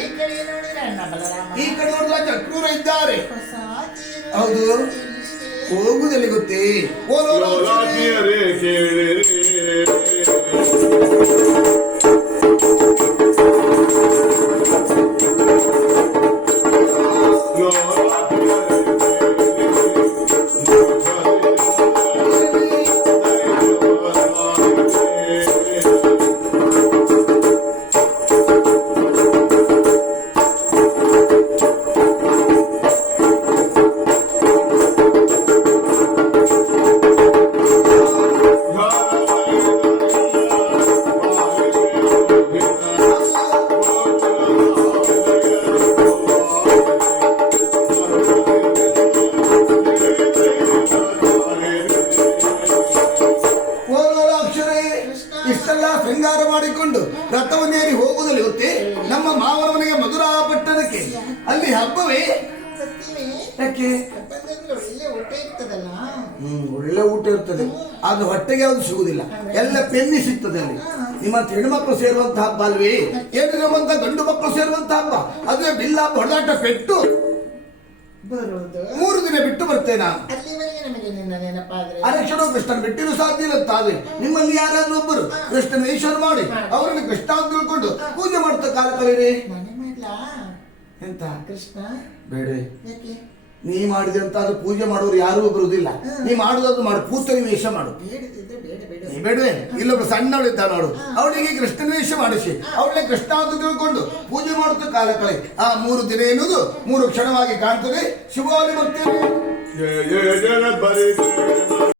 ಈ ಕಡೆ ನೋಡುವ ಚಕ್ರೂರ ಇದ್ದಾರೆ. ಹೌದು, ಹೋಗುದಲ್ಲಿ ಗೊತ್ತೇ. ಇಷ್ಟೆಲ್ಲ ಶೃಂಗಾರ ಮಾಡಿಕೊಂಡು ರಥವನ್ನೇರಿ ಹೋಗುವುದಲ್ಲಿ ಗೊತ್ತೇ ನಮ್ಮ ಮಾವನ ಮನೆಗೆ ಮಧುರಾ ಪಟ್ಟಣಕ್ಕೆ. ಅಲ್ಲಿ ಹಬ್ಬವೇ ಯಾಕೆ? ಒಳ್ಳೆ ಊಟ ಇರ್ತದೆ, ಅದು ಹೊಟ್ಟೆಗೆ ಯಾವುದು ಸಿಗುದಿಲ್ಲ, ಎಲ್ಲ ಪೆನ್ನಿ ಸಿಗ್ತದೆ ಅಲ್ಲಿ. ನಿಮ್ಮ ಹೆಣ್ಮಕ್ಳು ಸೇರುವಂತ ಹಬ್ಬ ಅಲ್ವೇ? ಏನಿರುವಂತ ಗಂಡು ಮಕ್ಕಳು ಸೇರುವಂತ ಹಬ್ಬ. ಅದೇ ಬಿಲ್ಲ ಹೊಡೆದಾಟ ಪೆಟ್ಟು 3 ದಿನ ಬಿಟ್ಟು ಬರ್ತೇನೆ ನಾನು. ಅರಕ್ಷಣ ಕೃಷ್ಣನ್ ಬಿಟ್ಟಿರು ಸಾಧ್ಯ ಇಲ್ಲ ತಾವೆ. ನಿಮ್ಮಲ್ಲಿ ಯಾರಾದ್ರೂ ಒಬ್ಬರು ಕೃಷ್ಣನ ಈಶ್ವರ ಮಾಡಿ ಅವರನ್ನು ಕೃಷ್ಣ ಅಂತ ತಿಳ್ಕೊಂಡು ಪೂಜೆ ಮಾಡ್ತಾ ಕಾಲ ಕಲೀರಿ. ಎಂತ ಕೃಷ್ಣ ಬೇಡ, ನೀ ಮಾಡಿದೆ ಅಂತ ಅದು ಪೂಜೆ ಮಾಡೋರು ಯಾರೂ ಬರುವುದಿಲ್ಲ. ನೀ ಮಾಡುದಾದ್ರು ಮಾಡು, ಕೂತರಿ ವೇಷ ಮಾಡು. ನೀ ಬೇಡವೇ? ಇಲ್ಲೊಬ್ಬ ಸಣ್ಣವಳಿದ್ದ ನೋಡು, ಅವಳಿಗೆ ಕೃಷ್ಣನ ವೇಷ ಮಾಡಿಸಿ ಅವಳನ್ನೇ ಕೃಷ್ಣ ಅಂತ ತಿಳ್ಕೊಂಡು ಪೂಜೆ ಮಾಡುತ್ತ ಕಾಲ ಕಳೆ. ಆ 3 ದಿನ ಎನ್ನುವುದು 3 ಕ್ಷಣವಾಗಿ ಕಾಣ್ತದೆ. ಶುಭವಾಗಿ ಬರ್ತೇನೆ.